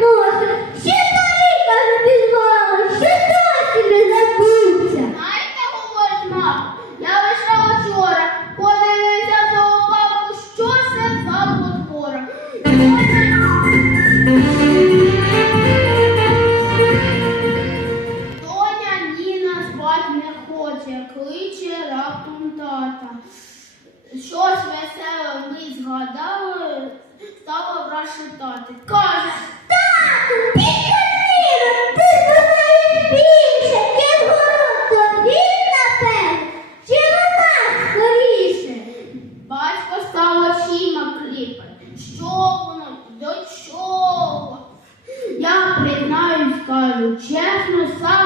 Ще старий, каже, пізнала, ще не говорить мама, я вийшла вчора, подивився до папу, що це за потвора. Доня Ніна спать не хоче, кличе раптом тата. Щось веселе ми згадали, стало врашитати. Каже. кліпати. Що воно до чого? Я признаюсь, скажу чесно, сам.